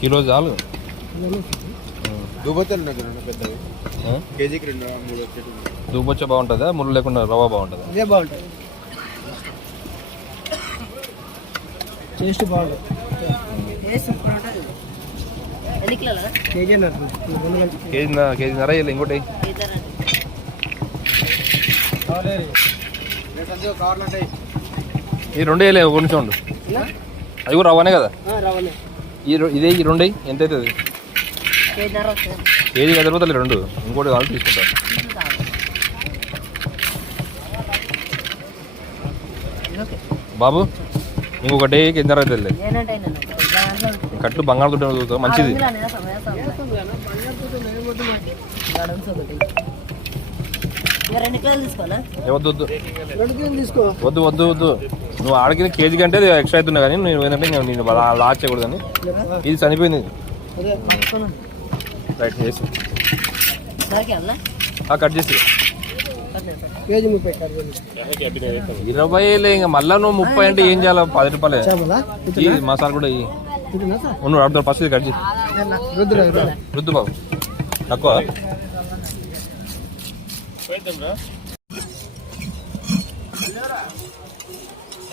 Kilo చాలు. పెద్దవి? కేజీకి రెండు మూడు దూబొచ్చ బాగుంటుందా? ముళ్ళు లేకుండా రవ్వ బాగుంటుందా? ఇదే బాగుంటుంది. టేస్ట్ బాగుంటుంది కేజీ నర ఇంకోటి. ఈ రెండు వేయలే ఒక నిమిషం ఉండు. అది కూడా రవ్వనే కదా? ఈ రె- ఇదే ఈ రెండు? ఎంత అవుతుంది కేజీన్నర వస్తుంది? కేజీ కదా రూపాయలు రెండు. ఇంకోటి కావాలి తీసుకుంటా. బాబు ఇంకొకటి నర అవుతుంది. కట్లు బంగాళదుంప చదువుతావు మంచిది. వద్దు వద్దు. వద్దు వద్దు వద్దు. నువ్వు ఆడికి కేజీ కంటే ఇది ఎక్స్ట్రా అవుతున్నా కానీ నేను ఏంటంటే నేను లా- లాస్ చేయకూడదు కానీ ఇది చనిపోయింది రైట్ చేసి. కట్ చేసి. ఇరవై ఇంకా మళ్ళీ నువ్వు ముప్పై అంటే ఏం చేయాలి? పది రూపాయలే. ఈ మసాలా కూడా సార్? నువ్వు ఫస్ట్ ఇది కట్ చేసి రుద్దు బాబు. తక్కువ.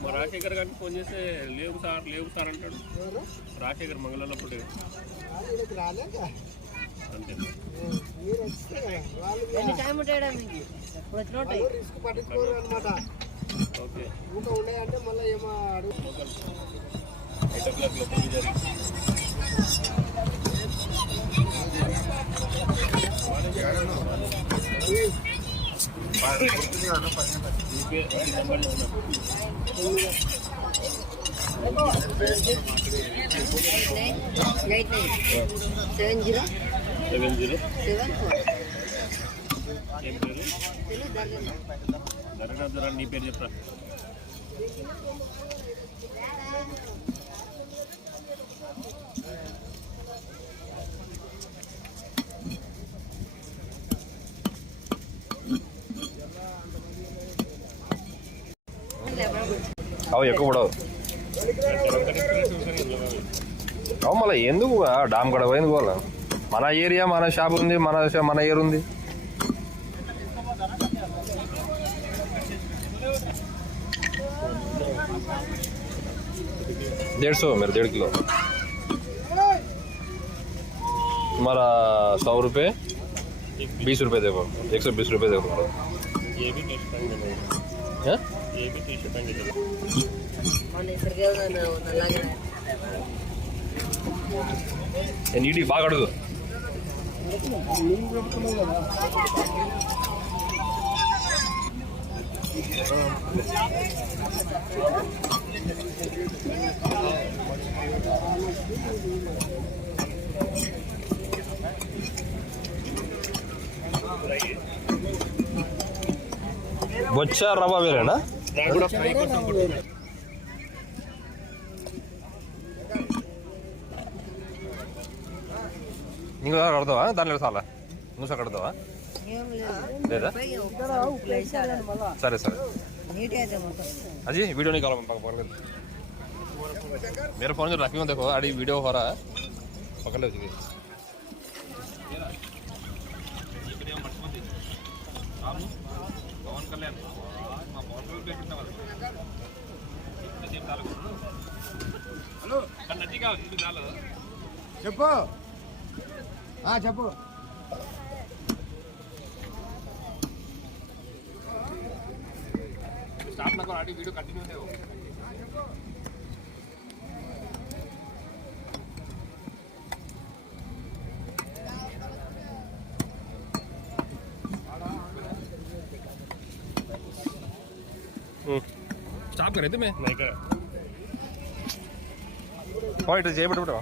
మా రాజశేఖర్ గారికి ఫోన్ చేస్తే లేవు సార్ లేవు సార్ అంటాడు. రాజశేఖర్ మంగళప్పుడు అంతే. ఎన్ని టైం ఉంటాయా మీకు? ఎప్పుడు వచ్చినా ఉంటాయి. ఓకే. ఇంకా ఉన్నాయంటే మళ్ళీ ఏమో అడుగు ఎయిట్ ఓ క్లాక్ లోపల జరిగి eight nine seven zero seven zero seven four ఏం పేరు ధరణాధర నీ పేరు చెప్పరా అవు ఎక్కువ పడవు అవు మళ్ళీ ఎందుకు ఆ డామ్ కడ ఎందుకు పోవాలా మన ఏరియా మన షాప్ ఉంది మన షా- మన ఏర్ ఉంది डेढ़ सौ मेरे डेढ़ किलो तुम्हारा सौ रुपये बीस रुपये देखो एक सौ बीस रुपये देखो ఏ బి నీడి బాగా అడుగు. బొచ్చ రవ్వ వేరేనా? నాకు కూడా ఫ్రై కోసం కొట్టుకున్నాను నీకు కడతావా? దానిలో చాలా నువ్వు కడతావా? లేదా. సరే సరే. అజీ వీడియో నీకు కావాలి పక్క పర్లేదు మీరు ఫోన్ రఫీ ఉంది అడిగి వీడియో హోరా. పక్కలేదు చెప్పు ఆ, చెప్పు स्टार्ट नको आधी व्हिडिओ कंटिन्यू ठेव स्टॉप करे तुम्ही नाही का പോയിട്ട് ചെയ്യപ്പെട്ടു വിട്ടോ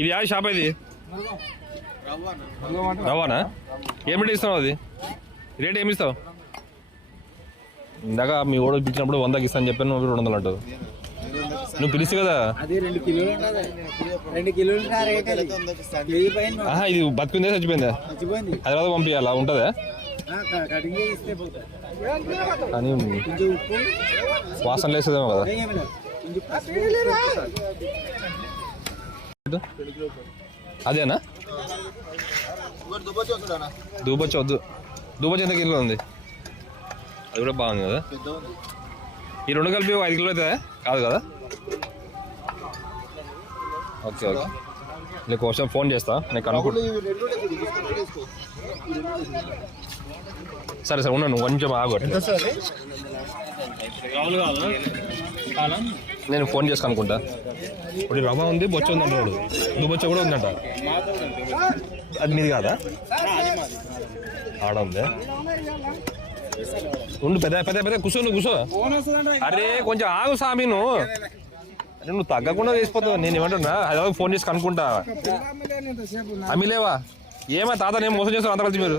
ఇది యా షాప్ ఇది రవ్వానా? ఏమిటి ఇస్తావు అది? రేట్ ఏమి ఇస్తావు? ఇందాక మీ ఓడు పిలిచినప్పుడు వందకి ఇస్తాను చెప్పాను నువ్వు రెండు వందలు అంటావు. నువ్వు పిలిచి కదా? ఇది బతికిందే చచ్చిపోయిందా? హైదరాబాద్ పంపించాలా? ఉంటుందా? ఉప్పు. వాసన లేస్తుందేమో కదా. అదేనా? దూబొచ్చి వద్దు. దూబొచ్చి ఎంత కిలో ఉంది? అది కూడా బాగుంది కదా? ఈ రెండు కలిపి ఒక ఐదు కిలో అవుతుందా? కాదు కదా? Okay okay. నీకు ఒకసారి ఫోన్ చేస్తా నేను కనుక్కుంటా. సరే సార్ ఉన్నాను కొంచెం ఆగు నేను ఫోన్ చేసి అనుకుంటా ఇప్పుడు ఈ రవ్వ ఉంది బొచ్చ ఉంది అంటాడు దుబొచ్చ కూడా ఉందంట. అది మీది కాదా? ఆడ ఉంది. ఉండు పెద్ద పెద్ద పెద్ద కూర్చో నువ్వు కూర్చో. అరే కొంచెం ఆగు సామి నువ్వు. అరే నువ్వు తగ్గకుండా వేసిపోతావు నేను ఏమంటున్నా హైదరాబాద్ ఫోన్ చేసి కనుక్కుంటా. అమ్మిలేవా ఏమా తాత నేను మోసం చేస్తాను అంత కలిసి మీరు?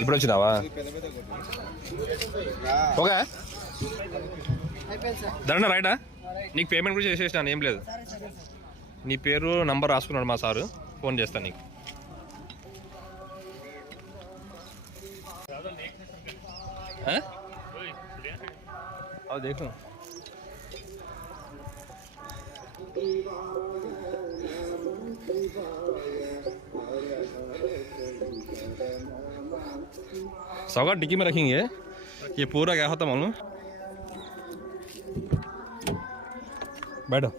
ఇప్పుడు వచ్చినావా? ఓకే. దండ రైటా? నీకు పేమెంట్ కూడా చేసేసినాను ఏం లేదు. నీ పేరు నంబర్ రాసుకున్నాడు మా సారు. ఫోన్ చేస్తాను నీకు. हाँ? आओ देखो। सौगा डिक्की में रखेंगे। ये पूरा क्या होता मालूम बैठो।